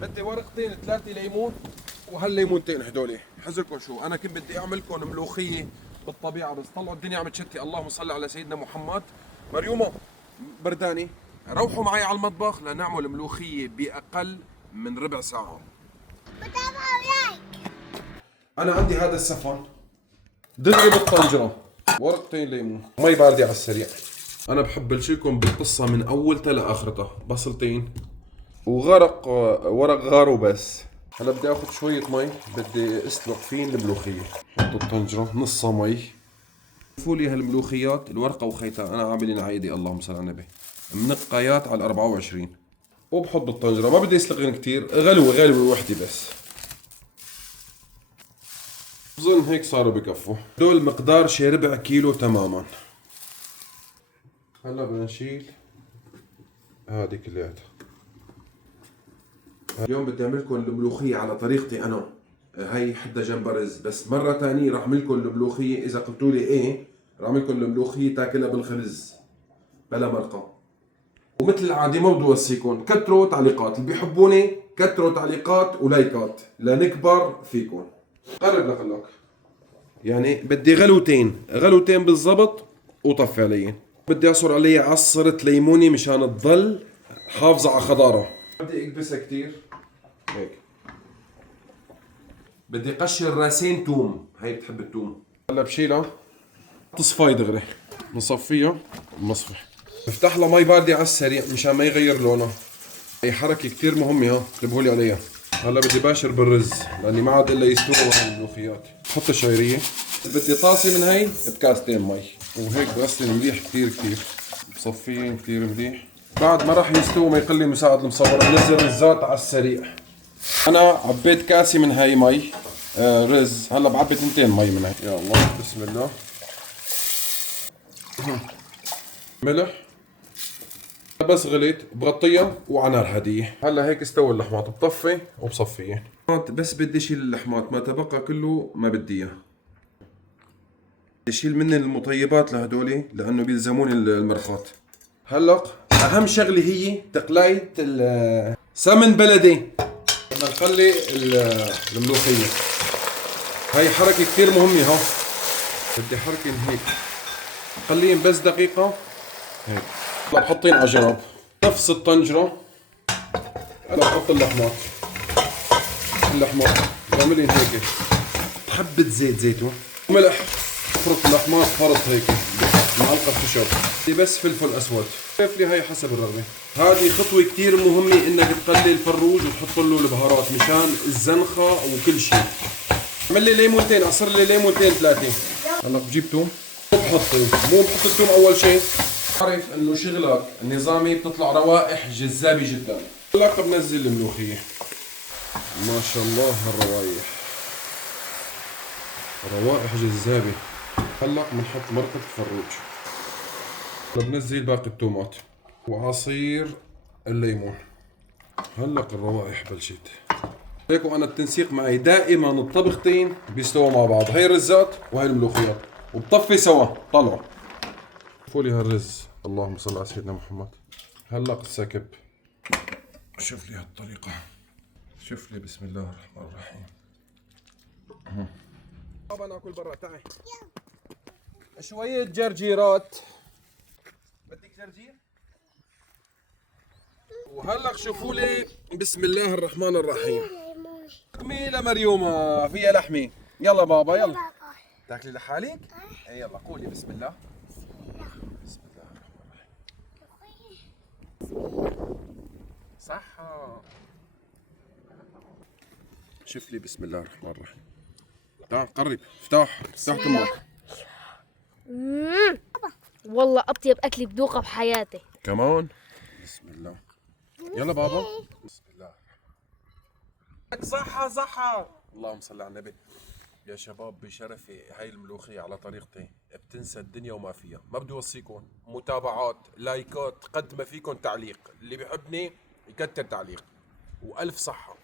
بدي ورقتين 3 ليمون وهالليمونتين هدول. حزركم شو انا كنت بدي اعملكم ملوخيه بالطبيعه، بس طلعوا الدنيا عم تشتي. اللهم صل على سيدنا محمد. مريومه برداني، روحوا معي على المطبخ لنعمل ملوخيه باقل من ربع ساعه. انا عندي هذا السفن دغري بالطنجره، ورقتين ليمون، مي باردة على السريع. انا بحب بلشلكم بالقصه من اولتها لاخرتها. بصلتين وغرق ورق غار وبس. هلا بدي اخذ شويه مي، بدي اسلق فين الملوخيه. حط الطنجره نصها مي. شوفوا لي هالملوخيات الورقه وخيتها انا عاملين عايدي، اللهم صل على النبي، منقيات على 24. وبحط بالطنجره، ما بدي اسلقهم كثير، غلوه وحده بس. بظن هيك صاروا بكفوا. دول مقدار شي ربع كيلو تماما. هلا بدنا نشيل هذه كلياتها. اليوم بدي اعمل لكم الملوخيه على طريقتي انا. هي حدا جنب رز، بس مره ثانيه راح اعمل لكم الملوخيه اذا قلتوا لي ايه، راح اعمل لكم الملوخيه تاكلها بالخبز بلا مرقه. ومثل العاده ما بدي اوصيكم، كتروا تعليقات، اللي بيحبوني كتروا تعليقات ولايكات لنكبر فيكم. قرب لخلوك. يعني بدي غلوتين بالضبط وطفي علي. بدي اعصر علي عصرة ليموني مشان تضل حافظة على خضارة. بدي اكبسها كتير هيك. بدي قشر راسين توم، هي بتحب التوم. هلا بشيلها تصفي دغري، بنصفيها بمصفي. بفتح لها مي باردة على السريع مشان ما يغير لونها. هي حركة كتير مهمة، ها انتبهوا لي عليها. هلا بدي باشر بالرز لاني ما عاد الا يستوى مع الملوخيات. بحط الشعيرية. بدي طاسة من هي بكاستين مي، وهيك بغسل مليح كتير. بصفين كتير مليح. بعد ما راح يستوي ما يقل مساعد المصور، بنزل الزيت على السريع. انا عبيت كاسة من هاي مي رز، هلا بعبي 2 مي من هي. يا الله بسم الله. ملح بس غليت بغطيها وعلى نار هادية. هلا هيك استوى اللحمات، بطفي وبصفيه. بس بدي اشيل اللحمات، ما تبقى كله ما بدي اياه. بدي اشيل من المطيبات لهدول لانه بيلزموني المرقات. هلا اهم شغله هي تقلاية سمن بلدي بدنا نخلي الملوخية. هاي حركة كثير مهمة. ها بدي حركة هيك، خليهم بس دقيقة هيك. هلا بحطين على جنب نفس الطنجرة. هلا بحط اللحمات بعملين هيك حبة زيت زيتون وملح. فرط اللحمات فرط هيك معلقة خشب. بس فلفل اسود، فلفلي هاي حسب الرغبة. هذه خطوة كتير مهمة انك تقلي الفروج وتحط له البهارات مشان الزنخة وكل شيء. اعمل لي ليمونتين، عصر لي ليمونتين 3. هلا بجيب توم مو بحط التوم اول شيء. عارف انه شغلك النظامي بتطلع روائح جذابة جدا. هلا بنزل الملوخية. ما شاء الله هالروايح، روائح جذابة. هلا بنحط مرقة الفروج. بنزل باقي التومات وعصير الليمون. هلا الروائح بلشت. هيك وانا التنسيق معي دائما الطبختين بيستووا مع بعض. هي الرزات وهي الملوخيات وبطفي سوا. طلعوا شوفوا لي هالرز، اللهم صل على سيدنا محمد. هلا السكب. شوف لي هالطريقة، شوف لي بسم الله الرحمن الرحيم. بابا ناكل برا، تعي. شوية جرجيرات. بدك جرجير؟ وهلا شوفوا لي بسم الله الرحمن الرحيم. لحمي لمريومة فيها لحمي. يلا بابا يلا. تاكلي لحالك؟ اي يلا قولي بسم الله. بسم الله الرحمن الرحيم. صح. شوف لي بسم الله الرحمن الرحيم. تعال قرب، افتح تمك. والله اطيب اكل بدوقه بحياتي. كمان بسم الله. يلا بابا بسم الله. صحة اللهم صل على النبي. يا شباب بشرفي هاي الملوخية على طريقتي بتنسى الدنيا وما فيها. ما بدي اوصيكم متابعات لايكات قد ما فيكم تعليق. اللي بيحبني يكتر تعليق. والف صحة.